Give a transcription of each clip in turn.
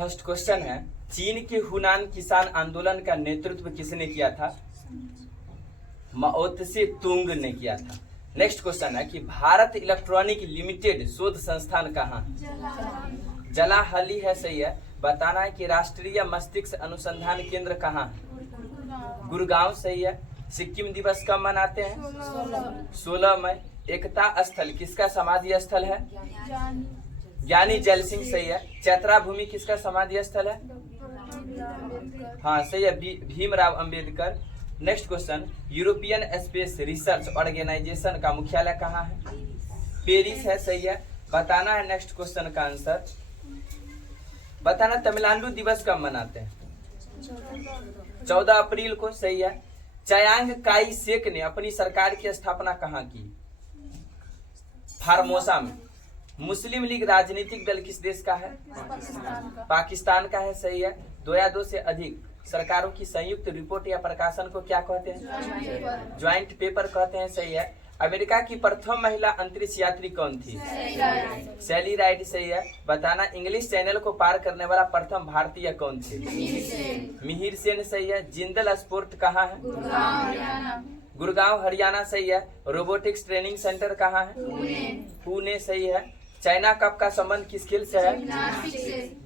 First question है, चीन के हुनान किसान आंदोलन का नेतृत्व किसने किया था? माओ त्से तुंग ने किया था। नेक्स्ट क्वेश्चन है कि भारत इलेक्ट्रॉनिक लिमिटेड शोध संस्थान कहाँ? जलाहली है, सही है। बताना है कि राष्ट्रीय मस्तिष्क अनुसंधान केंद्र कहाँ है? गुड़गांव, सही है। सिक्किम दिवस कब मनाते हैं? 16 मई। एकता स्थल किसका समाधि स्थल है? ज्ञानी जैल सिंह, सही है। चैत्रा भूमि किसका समाधि स्थल है? हाँ, सही है, Bhimrao Ambedkar. Next question, European space research organisation का मुख्यालय कहाँ है? पेरिस है, सही है। बताना है नेक्स्ट क्वेश्चन का आंसर। बताना तमिलनाडु दिवस कब मनाते हैं? 14 अप्रैल को, सही है। चायांग काई शेक ने अपनी सरकार की स्थापना कहाँ की? फार्मोसा में। मुस्लिम लीग राजनीतिक दल किस देश का है? पाकिस्तान का है, सही है। 2 या 2 से अधिक सरकारों की संयुक्त रिपोर्ट या प्रकाशन को क्या कहते हैं? ज्वाइंट पेपर कहते हैं, सही है। अमेरिका की प्रथम महिला अंतरिक्ष यात्री कौन थी? सैली राइड, सही है। बताना इंग्लिश चैनल को पार करने वाला प्रथम भारतीय कौन थे? मिहिर सेन, सही है। जिंदल स्पोर्ट कहाँ है? गुड़गांव हरियाणा, सही है। रोबोटिक्स ट्रेनिंग सेंटर कहाँ है? पुणे, सही है। चाइना कप का संबंध किस खेल से है?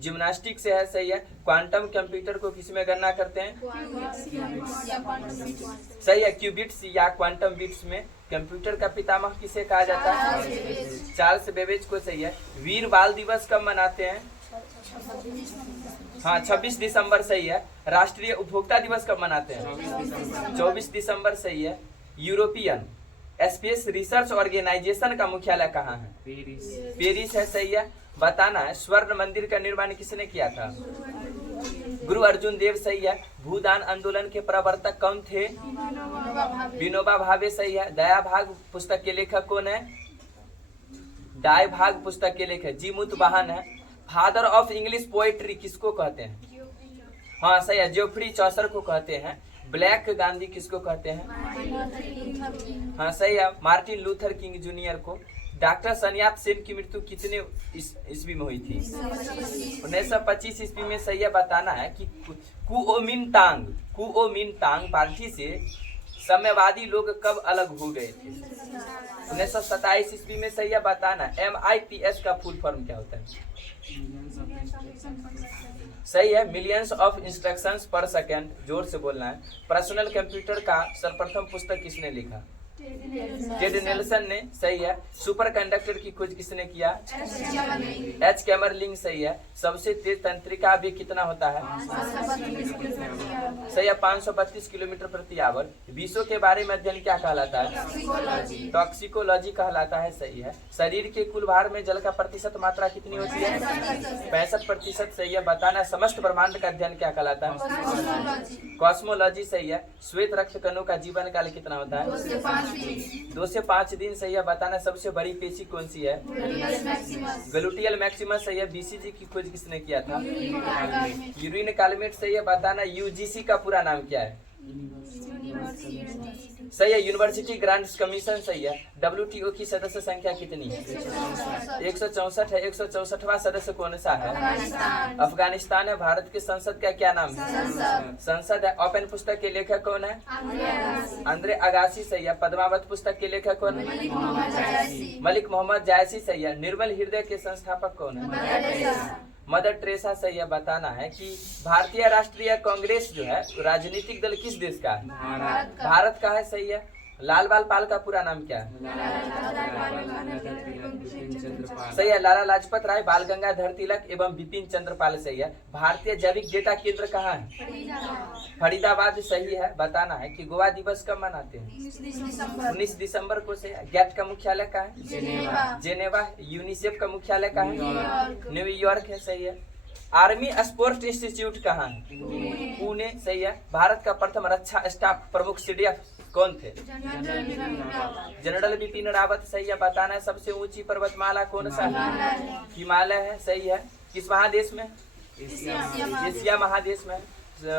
जिम्नास्टिक से है, सही है। क्वांटम कंप्यूटर को किस में गणना करते हैं? सही है, क्यूबिट्स या क्वांटम बिट्स में। कंप्यूटर का पितामह किसे कहा जाता है? चार्ल्स बेबेज को, सही है। वीर बाल दिवस कब मनाते हैं? हाँ, 26 दिसंबर, सही है। राष्ट्रीय उपभोक्ता दिवस कब मनाते हैं? 24 दिसंबर, सही है। यूरोपियन स्पेस रिसर्च ऑर्गेनाइजेशन का मुख्यालय कहाँ है? पेरिस है, सही है। बताना है स्वर्ण मंदिर का निर्माण किसने किया था? गुरु अर्जुन देव, सही है। भूदान आंदोलन के प्रवर्तक कौन थे? विनोबा भावे, सही है। दया भाग पुस्तक के लेखक कौन है? डाय भाग पुस्तक के लेखक जी मुत वाहन है। फादर ऑफ इंग्लिश पोएट्री किसको कहते हैं? हाँ, सही है, जोफ्री चौसर को कहते हैं। ब्लैक गांधी किसको कहते हैं? हाँ, सही है, मार्टिन लूथर किंग जूनियर को। डॉक्टर सन्यात सेन की मृत्यु कितने ईस्वी में हुई थी? 1925 ईस्वी में, सही है। बताना है कि कुओमिंटांग पार्टी से साम्यवादी लोग कब अलग हो गए थे? 1927 ईस्वी में, सही है। बताना MIPS का फुल फॉर्म क्या होता है? सही है, मिलियंस ऑफ इंस्ट्रक्शंस पर सेकेंड। जोर से बोलना है। पर्सनल कंप्यूटर का सर्वप्रथम पुस्तक किसने लिखा? टेड नेल्सन ने, सही है। सुपर कंडक्टर की खोज किसने किया? एच कैमरलिंग, सही है। सबसे तेज तंत्रिका वेग कितना होता है? सही है, 532 किलोमीटर प्रति आवर। विषो के बारे में अध्ययन क्या कहलाता है? टॉक्सिकोलॉजी कहलाता है, सही है। शरीर के कुल भार में जल का प्रतिशत मात्रा कितनी होती है? 65%, सही है। बताना समस्त ब्रह्मांड का अध्ययन क्या कहलाता है? कॉस्मोलॉजी, सही है। श्वेत रक्त कणों का जीवन काल कितना होता है? 2 से 5 दिन, सही है। बताना सबसे बड़ी पेशी कौन सी है? ग्लूटियल मैक्सिमस, सही है। BCG की खोज किसने किया था? यूरिन कालमेट, सही है। बताना UGC का पूरा नाम क्या है? सही है, यूनिवर्सिटी ग्रांट्स कमीशन, सही है। WTO की सदस्य संख्या कितनी है? 164 है। 164वां सदस्य कौन सा है? अफगानिस्तान है। भारत की संसद का क्या नाम है? संसद है। ओपन पुस्तक के लेखक कौन है? अंद्रे अगासी, सही है। पद्मावत पुस्तक के लेखक कौन है? मलिक मोहम्मद जायसी, सही है। निर्मल हृदय के संस्थापक कौन है? मदर टेरेसा, सही है। बताना है कि भारतीय राष्ट्रीय कांग्रेस जो है राजनीतिक दल किस देश का है? भारत का है, सही है। लाल बाल पाल का पूरा नाम क्या है? सही है, लाला लाजपत राय, बाल गंगाधर तिलक एवं बिपिन चंद्र पाल, सही है। भारतीय जैविक डेटा केंद्र कहाँ है? फरीदाबाद, सही है। बताना है कि गोवा दिवस कब मनाते हैं? 19 दिसंबर को, सही है। गैट का मुख्यालय कहाँ है? जेनेवा। यूनिसेफ का मुख्यालय कहाँ है? न्यूयॉर्क है, सही है। आर्मी स्पोर्ट्स इंस्टीट्यूट कहाँ है? पुणे, सही है। भारत का प्रथम रक्षा स्टाफ प्रमुख CDF कौन थे? जनरल बिपिन रावत, सही है। बताना है सबसे ऊंची पर्वतमाला कौन सा है? हिमालय है, सही है। किस महादेश में? एशिया महादेश में।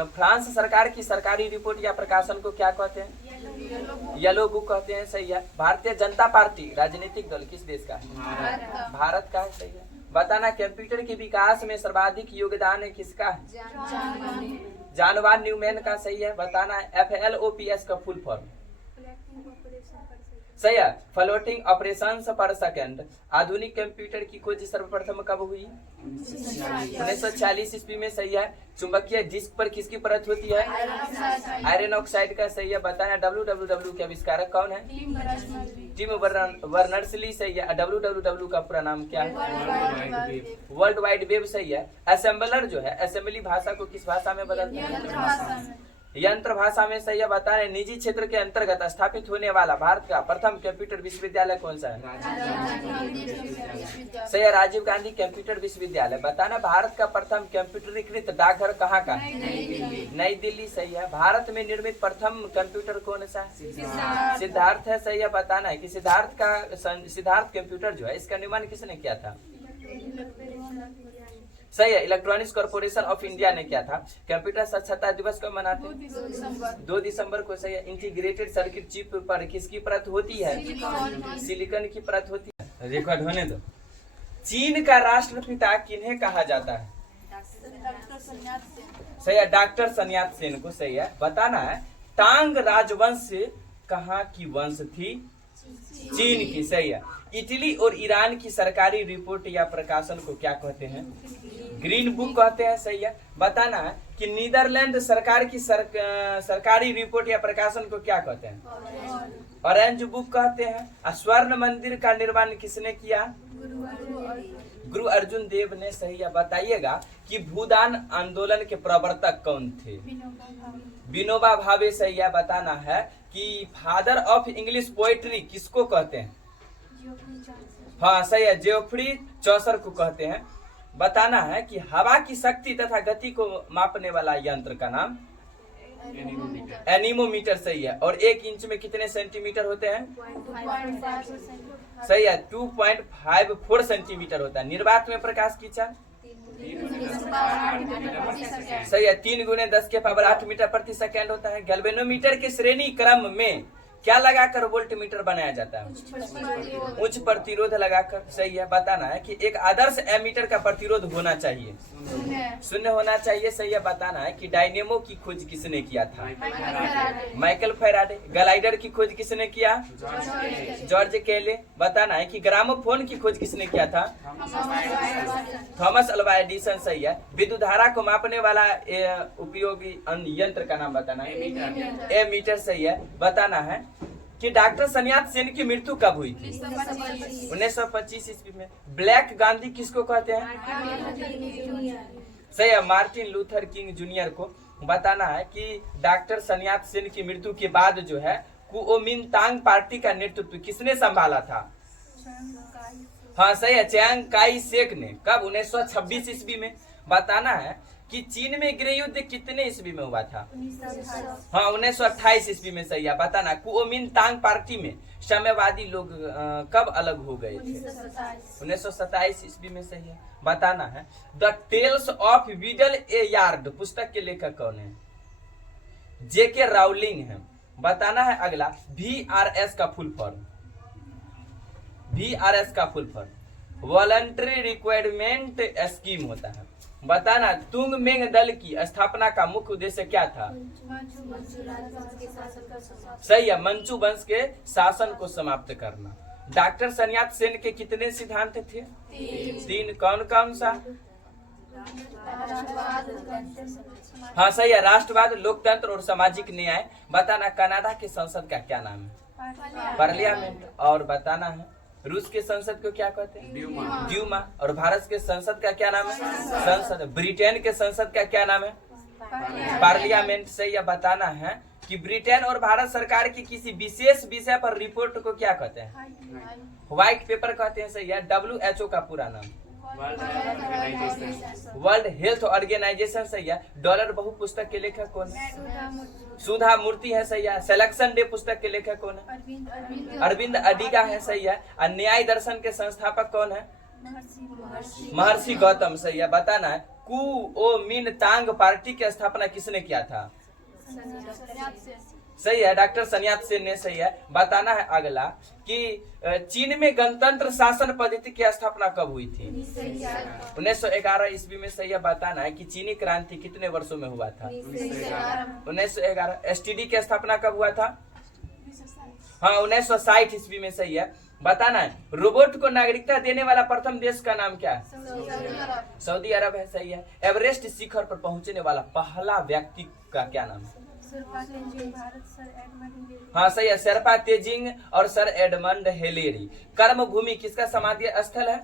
फ्रांस सरकार की सरकारी रिपोर्ट या प्रकाशन को क्या कहते हैं? येलो बुक कहते हैं, सही है। भारतीय जनता पार्टी राजनीतिक दल किस देश का है? भारत का है, सही है। बताना कंप्यूटर के विकास में सर्वाधिक योगदान है किसका है? जॉन वॉन न्यूमैन का। सही है। बताना FLOPS का फुल फॉर्म। सही है। फ्लोटिंग ऑपरेशंस पर सेकंड। आधुनिक कंप्यूटर की खोज सर्वप्रथम कब हुई? 1940 ईस्वी में। सही है। चुंबकीय डिस्क पर किसकी परत होती है? आयरन ऑक्साइड का। सही है। बताना WWW के आविष्कारक कौन है? Tim Berners Lee. सही है। WWW का पूरा नाम क्या है? World wide web. सही है। असेंबलर जो है असेंबली भाषा को किस भाषा में बदलते हैं? यंत्र भाषा में। सही है। बता रहे निजी क्षेत्र के अंतर्गत स्थापित होने वाला भारत का प्रथम कंप्यूटर विश्वविद्यालय कौन सा है? सही है। राजीव गांधी कंप्यूटर विश्वविद्यालय। बताना भारत का प्रथम कंप्यूटरीकृत डाकघर कहाँ का है? नई दिल्ली। सही है। भारत में निर्मित प्रथम कंप्यूटर कौन सा है? सिद्धार्थ है। सही है। बताना है कि सिद्धार्थ कंप्यूटर जो है इसका निर्माण किसने किया था? सही है। इलेक्ट्रॉनिक्स कॉर्पोरेशन ऑफ इंडिया ने किया था। कंप्यूटर साक्षरता दिवस को मनाते हैं 2 दिसंबर को। सही है। इंटीग्रेटेड सर्किट चिप पर किसकी परत होती है? सिलिकॉन की परत होती है। रिकॉर्ड होने दो। चीन का राष्ट्रपिता किन्हें कहा जाता है? सही है। डॉक्टर sun Yat-sen को। सही है। बताना है तांग राजवंश कहाँ की वंश थी? चीन की। सही है। इटली और ईरान की सरकारी रिपोर्ट या प्रकाशन को क्या कहते हैं? ग्रीन बुक कहते हैं। सही है। बताना है कि नीदरलैंड सरकार की सरकारी रिपोर्ट या प्रकाशन को क्या कहते हैं? ऑरेंज बुक कहते हैं। स्वर्ण मंदिर का निर्माण किसने किया? गुरु अर्जुन देव ने। सही है। बताइएगा कि भूदान आंदोलन के प्रवर्तक कौन थे? विनोबा भावे। सही है। बताना है कि फादर ऑफ इंग्लिश पोएट्री किसको कहते हैं? हाँ सही है। जेओफ्री चौसर को कहते हैं। बताना है कि हवा की शक्ति तथा गति को मापने वाला यंत्र का नाम? एनीमोमीटर। सही है। और 1 इंच में कितने सेंटीमीटर होते हैं? सही है। 2.54 सेंटीमीटर होता है। निर्वात में प्रकाश की चाल? सही है। 3 × 10⁸ मीटर प्रति सेकेंड होता है। गैल्वेनोमीटर के श्रेणी क्रम में क्या लगाकर वोल्टमीटर बनाया जाता है? उच्च प्रतिरोध लगाकर। सही है। बताना है कि एक आदर्श एमीटर का प्रतिरोध होना चाहिए? 0 होना चाहिए। सही है। बताना है कि डायनेमो की खोज किसने किया था? Michael Faraday. ग्लाइडर की खोज किसने किया? जॉर्ज केले। बताना है कि ग्रामोफोन की खोज किसने किया था? Thomas Alva Edison. सही है। विद्युत धारा को मापने वाला उपयोगी यंत्र का नाम बताना है? एमीटर। सही है। बताना है कि डॉक्टर sun Yat-sen की मृत्यु कब हुई थी? 1925 ईस्वी में। ब्लैक गांधी किसको कहते हैं? सही है। मार्टिन लूथर किंग जूनियर को। बताना है कि डॉक्टर sun Yat-sen की मृत्यु के बाद जो है कुओमिंतांग पार्टी का नेतृत्व किसने संभाला था? हाँ सही है। चियांग काई शेक ने। कब? 1926 ईस्वी में। बताना है कि चीन में गृह युद्ध कितने ईस्वी में हुआ था? हाँ 1928 ईस्वी में। सही है। बताना कुओमिंतांग पार्टी में साम्यवादी लोग कब अलग हो गए थे? 1927 ईस्वी में। सही है। बताना है द टेल्स ऑफ विडल ए यार्ड पुस्तक के लेखक कौन है? JK राउलिंग है। बताना है अगला VRS का फुल फॉर्म। VRS का full form voluntary requirement scheme होता है। बताना तुंग मेंग दल की स्थापना का मुख्य उद्देश्य क्या था? सही है। मंचू वंश के शासन को समाप्त करना। डॉक्टर sun Yat-sen के कितने सिद्धांत थे? 3। कौन कौन सा? हाँ सही है। राष्ट्रवाद, लोकतंत्र और सामाजिक न्याय। बताना कनाडा के संसद का क्या नाम है? पार्लियामेंट। और बताना है रूस के संसद को क्या कहते हैं? ड्यूमा। और भारत के संसद का क्या नाम है? संसद। ब्रिटेन के संसद का क्या नाम है? पार्लियामेंट। सही है। बताना है कि ब्रिटेन और भारत सरकार की किसी विशेष विषय पर रिपोर्ट को क्या कहते हैं? व्हाइट पेपर कहते हैं। सही है। WHO का पूरा नाम? World health organisation. सही है। डॉलर बहु पुस्तक के लेखक कौन है? सुधा मूर्ति है। सही है। सिलेक्शन डे पुस्तक के लेखक कौन है? अरविंद अडिगा है। सही है। न्याय दर्शन के संस्थापक कौन है? महर्षि गौतम। सही है। बताना है कुओमिंतांग पार्टी की स्थापना किसने किया था? सही है, डॉक्टर सन्यात सेन ने सही है। बताना है अगला कि चीन में गणतंत्र शासन पद्धति की स्थापना कब हुई थी? 1911 ईस्वी में। सही है। बताना है कि चीनी क्रांति कितने वर्षों में हुआ था? 1911। एसटीडी की स्थापना कब हुआ था? हाँ, 1960 ईस्वी में। सही है। बताना है रोबोट को नागरिकता देने वाला प्रथम देश का नाम क्या है? सऊदी अरब है। सही है। एवरेस्ट शिखर पर पहुंचने वाला पहला व्यक्ति का क्या नाम है? हाँ सही है, शेरपा तेजिंग और सर एडमंड हिलेरी। कर्म भूमि किसका समाधि स्थल है?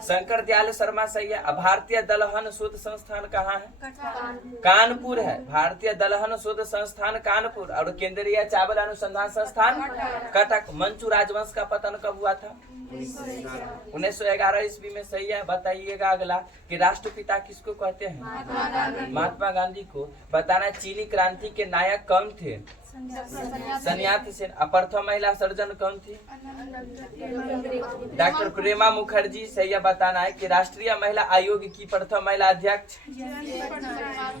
शंकर दयाल शर्मा। सही है। भारतीय दलहन शोध संस्थान कहाँ है? कानपुर है। भारतीय दलहन शोध संस्थान कानपुर। और केंद्रीय चावल अनुसंधान संस्थान कटक। मंचू राजवंश का पतन कब हुआ था? 1911 ईस्वी में। सही है। बताइएगा अगला कि राष्ट्रपिता किसको कहते हैं? महात्मा गांधी को। बताना चीनी क्रांति के नायक कौन थे? सन्यात सेन। प्रथम महिला सर्जन कौन थी? डॉक्टर प्रेमा मुखर्जी। सही है। बताना है कि राष्ट्रीय महिला आयोग की प्रथम महिला अध्यक्ष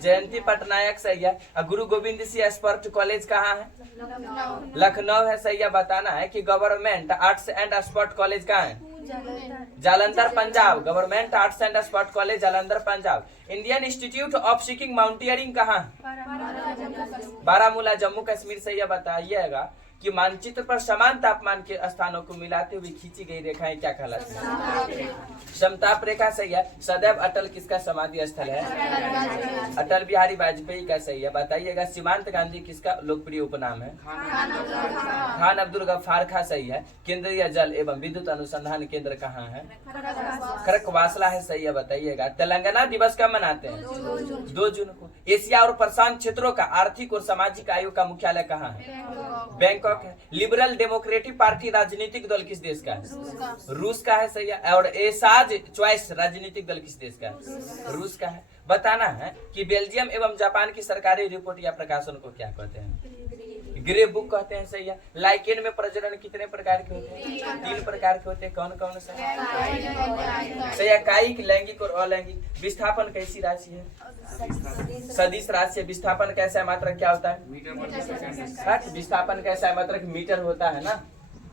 जयंती पटनायक। सही है। गुरु गोविंद सिंह स्पोर्ट कॉलेज कहाँ है? लखनऊ है। सही है। बताना है कि government arts and sport college कहाँ है? Jalandhar Punjab. Government arts and sport college Jalandhar Punjab. Indian institute of seeking mountaineering कहाँ? बारामूला जम्मू कश्मीर। सही है। बताइएगा कि मानचित्र पर समान तापमान के स्थानों को मिलाते हुए खींची गई रेखाएं क्या कहलाती हैं? समताप रेखा। सही है। सदैव अटल किसका समाधि स्थल है? अटल बिहारी वाजपेयी का। सही है। बताइएगा सीमांत गांधी किसका लोकप्रिय उपनाम है? खान अब्दुल गफ्फार खां। सही है। केंद्रीय जल एवं विद्युत अनुसंधान केंद्र कहाँ है? खड़कवासला है। सही है। बताइएगा तेलंगाना दिवस कब मनाते हैं? 2 जून को। एशिया और प्रशांत क्षेत्रों का आर्थिक और सामाजिक आयोग का मुख्यालय कहाँ है? बैंकॉक है। लिबरल डेमोक्रेटिक पार्टी राजनीतिक दल किस देश का है? रूस का है। सही है। और एसाज चॉइस राजनीतिक दल किस देश का है? रूस का है। बताना है कि बेल्जियम एवं जापान की सरकारी रिपोर्ट या प्रकाशन को क्या कहते हैं? ग्रे बुक कहते हैं। सही है। लाइकेन में प्रजनन कितने प्रकार के होते हैं? 3 प्रकार के होते हैं। कौन कौन से? सही है। कायिक, लैंगिक और अलैंगिक। विस्थापन कैसी राशि है? सदिश राशि। विस्थापन कैसा है? मात्रक क्या होता है? विस्थापन कैसा है? मात्रक मीटर होता है ना।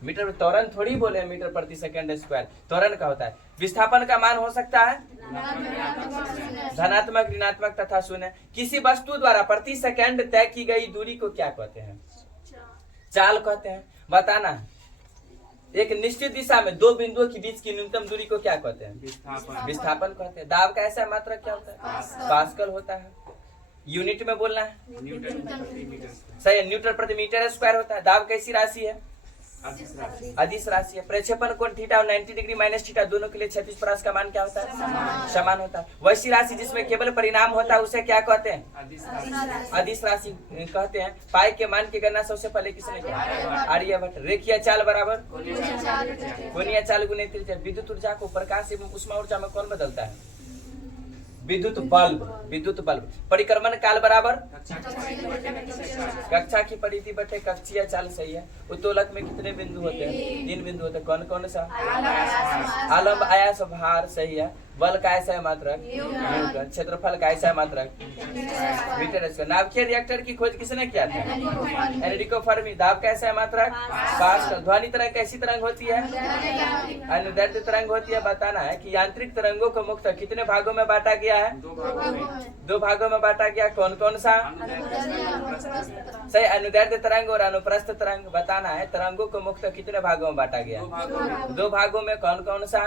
मीटर त्वरण थोड़ी बोले मीटर प्रति सेकंड स्क्वायर। त्वरण का होता है। विस्थापन का मान हो सकता है धनात्मक, ऋणात्मक तथा शून्य। किसी वस्तु द्वारा प्रति सेकंड तय की गई दूरी को क्या कहते हैं? चाल कहते हैं। बताना है एक निश्चित दिशा में 2 बिंदुओं के बीच की न्यूनतम दूरी को क्या कहते हैं? विस्थापन कहते हैं। दाब का ऐसा मात्रक क्या होता है? पास्कल होता है। यूनिट में बोलना है। सही है। न्यूटन प्रति मीटर स्क्वायर होता है। दाब कैसी राशि है? अदिश राशि है। प्रक्षेपण कोण थीटा और 90 डिग्री माइनस थीटा दोनों के लिए 36 परास का मान क्या होता है? समान होता है। वैसी राशि जिसमें केवल परिणाम होता है उसे क्या कहते हैं? अदिश राशि कहते हैं। पाई के मान की गणना सबसे पहले किसने किया? आर्यभट्ट। रेखीय चाल बराबर कोणीय चाल गुने त्रिज्या। विद्युत ऊर्जा को प्रकाश एवं ऊष्मा ऊर्जा में कौन बदलता है? विद्युत बल्ब। विद्युत बल्ब। परिक्रमण काल बराबर कक्षा की परिधि बटे कक्षीय चाल। सही है। उत्तोलक में कितने बिंदु होते हैं? 3 बिंदु होते हैं। कौन कौन सा? आलम्ब, आयास, भार। सही है। बल का ऐसा है मात्रक न्यूटन। क्षेत्रफल का ऐसा है मात्रक मीटर स्क्वायर। नाभिकीय रिएक्टर की खोज किसने किया था? Enrico Fermi. दाब का ऐसा है मात्रक पास्कल। ध्वनि तरंग कैसी तरंग होती है? अनुदैर्ध्य तरंग होती है। बताना है कि यांत्रिक तरंगों को मुख्यतः कितने भागों में बांटा गया है? 2 भागों में बांटा गया। कौन कौन सा? सही। अनुदैर्ध्य तरंग और अनुप्रस्थ तरंग। बताना है तरंगों को मुख्यतः कितने भागों में बांटा गया? 2 भागों में। कौन कौन सा?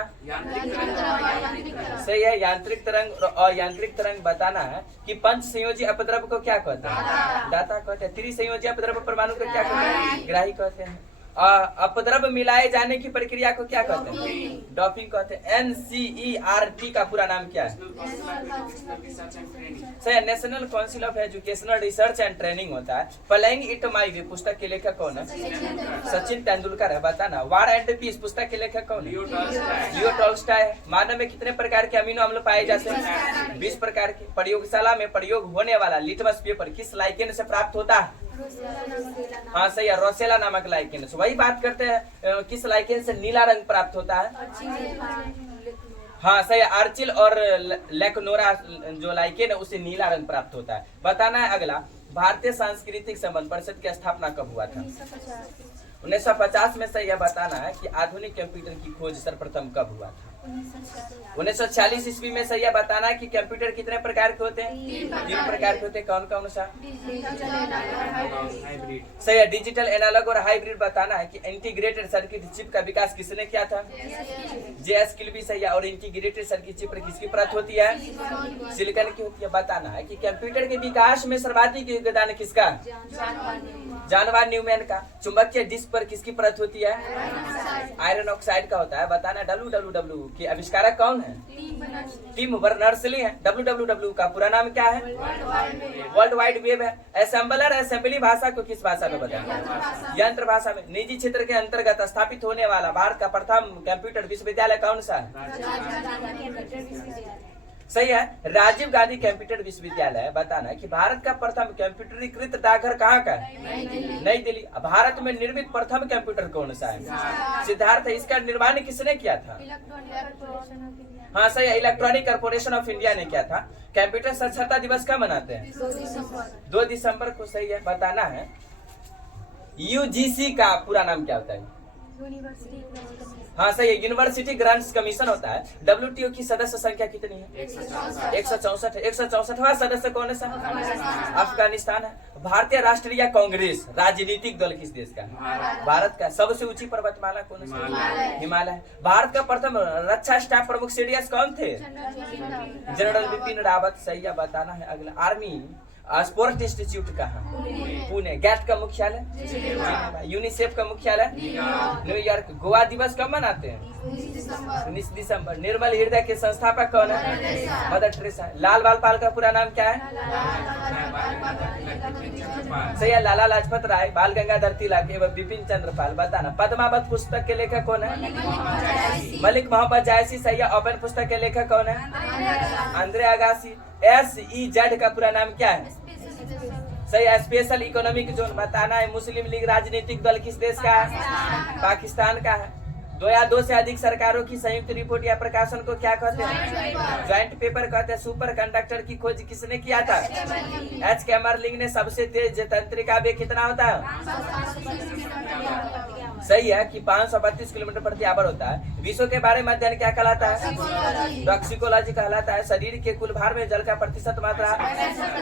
सही है। यांत्रिक तरंग और अयांत्रिक तरंग। बताना है कि पंच संयोजी अपद्रव्य को क्या कहते हैं? दाता कहते हैं। त्रिसंयोजी अपद्रव्य परमाणु को क्या कहते हैं? ग्राही कहते हैं। अपद्रव्य मिलाए जाने की प्रक्रिया को क्या कहते हैं? डॉपिंग कहते हैं। NCERT का पूरा नाम क्या है? सही। National council of educational research and training होता है। प्लेइंग इट माई वे पुस्तक के लेखक कौन है? सचिन तेंदुलकर है। बताना वार एंड पीस पुस्तक के लेखक कौन है? Leo Tolstoy. मानव में कितने प्रकार के अमीनो अम्ल पाए जाते हैं? 20 प्रकार के। प्रयोगशाला में प्रयोग होने वाला लिटमस पेपर किस लाइकेन से प्राप्त होता है? हाँ सही है। रोसेला नामक लाइकेन से। वही बात करते हैं किस लाइकेन से नीला रंग प्राप्त होता है? हाँ सही है। आर्चिल और लेकनोरा जो लाइकेन है उसे नीला रंग प्राप्त होता है। बताना है अगला भारतीय सांस्कृतिक संबंध परिषद की स्थापना कब हुआ था? 1950 में से यह बताना है कि आधुनिक कंप्यूटर की खोज सर्वप्रथम कब हुआ था? 1946 ईस्वी में से यह बताना है कि कंप्यूटर कितने प्रकार के होते हैं? 3 प्रकार के होते हैं। कौन कौन सा? सही है, डिजिटल, एनालॉग और हाइब्रिड। बताना है कि इंटीग्रेटेड सर्किट चिप का विकास किसने किया था? JS Kilby. सही है, और इंटीग्रेटेड सर्किट चिप पर किसकी परत होती है? सिलिकॉन की होती है। बताना है कि कंप्यूटर के विकास में सर्वाधिक योगदान किसका? जॉन वॉन न्यूमैन का। चुंबकीय डिस्क पर किसकी परत होती है? आयरन ऑक्साइड का होता है। बताना WWW के आविष्कारक कौन है? टिम बर्नर्स-ली है। WWW का पूरा नाम क्या है? वर्ल्ड वाइड वेब है। असेंबलर असेंबली भाषा को किस भाषा में बताया? यंत्र भाषा में। निजी क्षेत्र के अंतर्गत स्थापित होने वाला भारत का प्रथम कंप्यूटर विश्वविद्यालय कौन सा है? सही है, राजीव गांधी कंप्यूटर विश्वविद्यालय। बताना है कि भारत का प्रथम कंप्यूटरीकृत डाकघर कहाँ का है? नई दिल्ली। भारत में निर्मित प्रथम कंप्यूटर कौन सा है? सिद्धार्थ। इसका निर्माण किसने किया था? हाँ सही है, इलेक्ट्रॉनिक कॉर्पोरेशन ऑफ इंडिया ने किया था। कंप्यूटर साक्षरता दिवस कब मनाते हैं? 2 दिसंबर को। सही है, बताना है UGC का पूरा नाम क्या होता है? हाँ सही है, यूनिवर्सिटी ग्रांट्स कमीशन होता है। WTO की सदस्य संख्या कितनी है? 164 है। 164वां सदस्य कौन है? अफगानिस्तान है। भारतीय राष्ट्रीय कांग्रेस राजनीतिक दल किस देश का है? भारत का। सबसे ऊंची पर्वतमाला कौन सा? हिमालय। भारत का प्रथम रक्षा स्टाफ प्रमुख CDS कौन थे? जनरल बिपिन रावत। सही है, बताना है अगला। आर्मी स्पोर्ट इंस्टीट्यूट कहाँ? पुणे। गैट का मुख्यालय? यूनिसेफ का मुख्यालय? न्यूयॉर्क। गोवा दिवस कब मनाते हैं? 19 दिसंबर। निर्मल हृदय के संस्थापक कौन है? Mother Teresa. लाल बाल पाल का पूरा नाम क्या है? सही है, लाला लाजपत राय, बाल गंगाधर तिलक एवं बिपिन चंद्र पाल। बताना पद्मावत पुस्तक के लेखक कौन है? मलिक मोहम्मद जायसी। सही है, ओपन पुस्तक के लेखक कौन है? Andre Agassi. SEZ का पूरा नाम क्या है? सही है, स्पेशल इकोनॉमिक जोन। बताना है मुस्लिम लीग राजनीतिक दल किस देश का है? पाकिस्तान का है। 2 या 2 से अधिक सरकारों की संयुक्त रिपोर्ट या प्रकाशन को क्या कहते हैं? ज्वाइंट पेपर कहते हैं। सुपर कंडक्टर की खोज किसने किया था? H कैमरलिंग ने। सबसे तेज तंत्रिका वेग कितना होता है? सही है कि 532 किलोमीटर प्रति आवर होता है। विश्व के बारे में अध्ययन क्या कहलाता है? टॉक्सिकोलॉजी कहलाता है। शरीर के कुल भार में जल का प्रतिशत मात्रा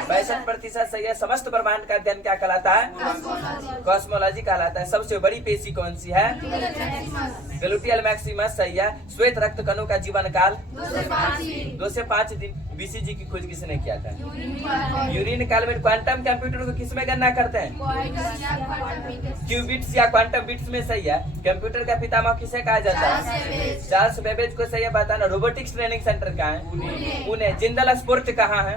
62%। सही है, समस्त ब्रह्मांड का अध्ययन क्या कहलाता है? कॉस्मोलॉजी कहलाता है। सबसे बड़ी पेशी कौन सी है? Gluteal Maximus. सही है, श्वेत रक्त कणों का जीवन काल 2 से 5 दिन। BCG की खोज किसने किया था? यूरिन काल में। क्वांटम कंप्यूटर को किसमें गणना करते हैं? क्यूबिट्स या क्वांटम बिट्स में। सही है, कंप्यूटर का पितामह किसे कहा जाता है? चार्ल्स बेबेज को। सही है, बताना रोबोटिक्स ट्रेनिंग सेंटर कहाँ है? पुणे। जिंदल स्पोर्ट कहाँ है?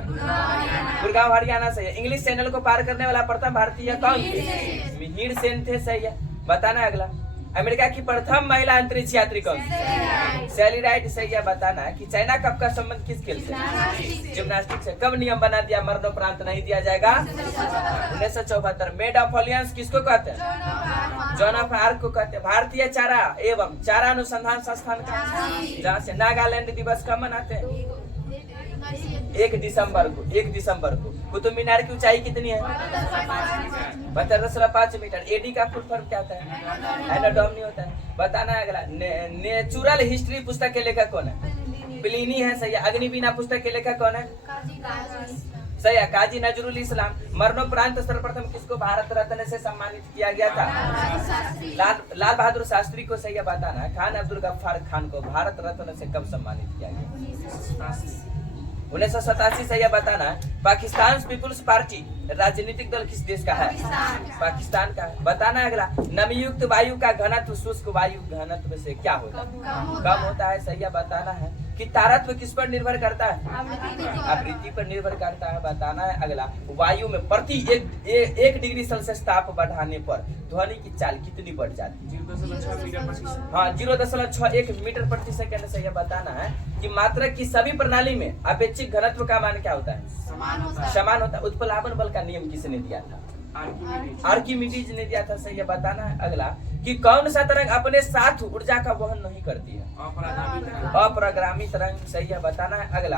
गुड़गांव हरियाणा। सही है, इंग्लिश चैनल को पार करने वाला प्रथम भारतीय कौन थे? मिहिर सेन थे। सही है, बताना अगला। अमेरिका की प्रथम महिला अंतरिक्ष यात्री कौन? सैली राइट। सही है, बताना है कि चाइना कप का संबंध किस खेल से? जिम्नास्टिक से। कब नियम बना दिया मरणोपरांत नहीं दिया जाएगा? 1974। मेड ऑफ ऑलियंस किसको कहते हैं? जॉन ऑफ आर्क को कहते हैं। भारतीय चारा एवं चारा अनुसंधान संस्थान का, जहाँ से नागालैंड दिवस कब मनाते हैं? 1 दिसंबर को। 1 दिसंबर को। कुतुब मीनार की ऊंचाई कितनी है? 72.5 मीटर। AD का फुल फॉर्म क्या होता है? एनाटॉमी होता है। बताना है अगला। नेचुरल हिस्ट्री पुस्तक के लेखक कौन है? प्लिनी है। सही है, अग्निवीणा पुस्तक के लेखक कौन है? सही है, काजी नजरुल इस्लाम। मरणोपरांत सर्वप्रथम किसको भारत रत्न से सम्मानित किया गया था? लाल बहादुर शास्त्री को। सही है, बताना है खान अब्दुल गफ्फार खान को भारत रत्न से कब सम्मानित किया गया? 1987। सही है, बताना है पाकिस्तान पीपुल्स पार्टी राजनीतिक दल किस देश का है? पाकिस्तान का है। बताना है अगला। नमीयुक्त वायु का घनत्व शुष्क वायु घनत्व से क्या होता है? कम होता है। सही है, बताना है कि तारत्व किस पर निर्भर करता है? आवृत्ति पर निर्भर करता है। बताना है अगला। वायु में प्रति 1 डिग्री सेल्सियस ताप बढ़ाने पर ध्वनि की चाल कितनी बढ़ जाती है? 0.61 मीटर प्रति सेकंड। सही है, बताना है कि मात्रक की सभी प्रणाली में अपेक्षित घनत्व का मान क्या होता है? समान होता है। उत्प्लावन बल का नियम किसने दिया था? आर्किमिडीज ने दिया था। सही है, बताना है अगला कि कौन सा तरंग अपने साथ ऊर्जा का वहन नहीं करती है? अपरागामी तरंग। सही है, बताना है अगला।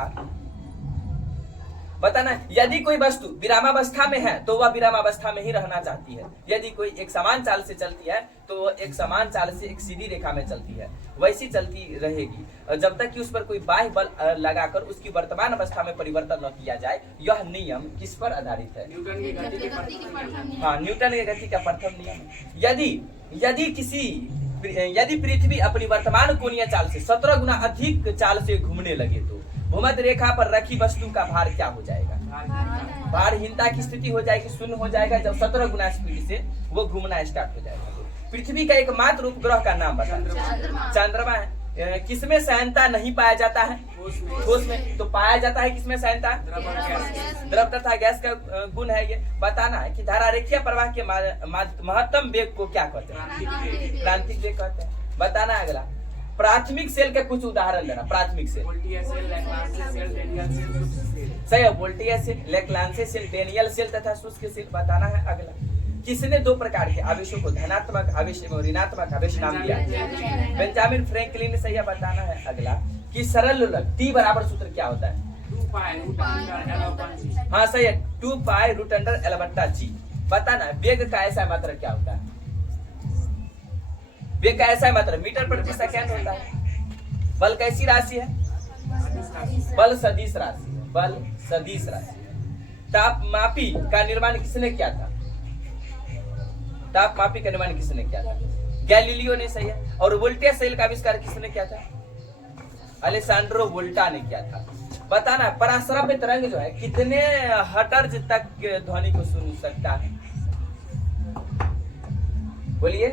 बताना, यदि कोई वस्तु विरामावस्था में है तो वह विरामावस्था में ही रहना चाहती है। यदि कोई एक समान चाल से चलती है तो वह एक समान चाल से एक सीधी रेखा में चलती है, वैसी चलती रहेगी जब तक कि उस पर कोई बाह्य बल लगाकर उसकी वर्तमान अवस्था में परिवर्तन न किया जाए। यह नियम किस पर आधारित है? न्यूटन की गति के प्रथम। हाँ, न्यूटन की गति का प्रथम नियम। यदि पृथ्वी अपनी वर्तमान कोणीय चाल से 17 गुना अधिक चाल से घूमने लगे तो भूमध्य रेखा पर रखी वस्तु का भार क्या हो जाएगा? भारहीनता की स्थिति हो जाएगी, शून्य हो जाएगा जब 17 गुना स्पीड से वो घूमना स्टार्ट हो जाएगा। पृथ्वी का एकमात्र उपग्रह का नाम बता। चंद्रमा है। किसमें सहनता नहीं पाया जाता है? ठोस में। तो पाया जाता है किसमें सहनता? द्रव तथा गैस का गुण है ये। बताना है कि धारारेखीय प्रवाह के महत्तम वेग को क्या कहते हैं? क्रांतिक वेग कहते हैं। बताना अगला, प्राथमिक सेल के कुछ उदाहरण देना। प्राथमिक सेल सही है, वोल्टियर सेल, लेक्लांसे सेल, डेनियल सेल तथा शुष्क सेल। बताना है अगला, किसने दो प्रकार के आवेशों को धनात्मक आवेश एवं ऋणात्मक आवेश नाम दिया? बेंजामिन फ्रैंकलिन ने। सही है। बताना है अगला कि सरल लोलक टी बराबर सूत्र क्या होता है? हाँ सही है, 2 पाई रूट अंडर एल बट्टा जी। बताना वेग का ऐसा मात्रक क्या होता है? वेग का ऐसा मात्रक मीटर प्रति सेकंड होता है। बल कैसी राशि है? बल सदिश राशि। बल सदिश राशि। तापमापी का निर्माण किसने किया था? तापमापी का निर्माण किसने किया था? गैलीलियो ने। सही है। और वोल्टेज सेल का आविष्कार किसने किया था? अलेसांड्रो वोल्टा ने किया था। बताना पराश्रव्य तरंग जो है कितने हर्ट्ज तक ध्वनि को सुन सकता है? बोलिए।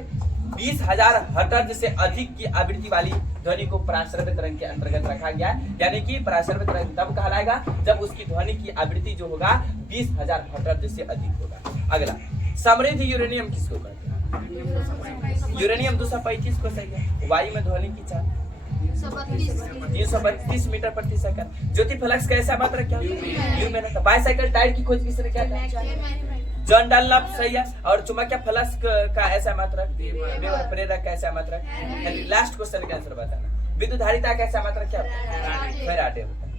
20,000 हर्ट्ज से अधिक की आवृत्ति वाली ध्वनि को पराश्रव्य तरंग के अंतर्गत रखा गया। यानी कि पराश्रव्य तरंग तब कहलाएगा जब उसकी ध्वनि की आवृत्ति जो होगा 20,000 हर्ट्ज से अधिक होगा। अगला, समृद्ध यूरेनियम किसको कहते हैं? यूरेनियम 235 को। सही है। वायु में ध्वनि की चाल 332 मीटर प्रति सेकंड। ज्योति फ्लक्स का ऐसा मात्रक क्या होता है? बाइसाइकिल टायर की खोज किसने किया था? John Dunlop. सही है। और चुंबकीय फ्लक्स का ऐसा मात्रक? प्रेरक का ऐसा मात्रक? लास्ट क्वेश्चन का आंसर बताना। विद्युत धारिता का ऐसा मात्रक क्या होता है? फैराडे होता है।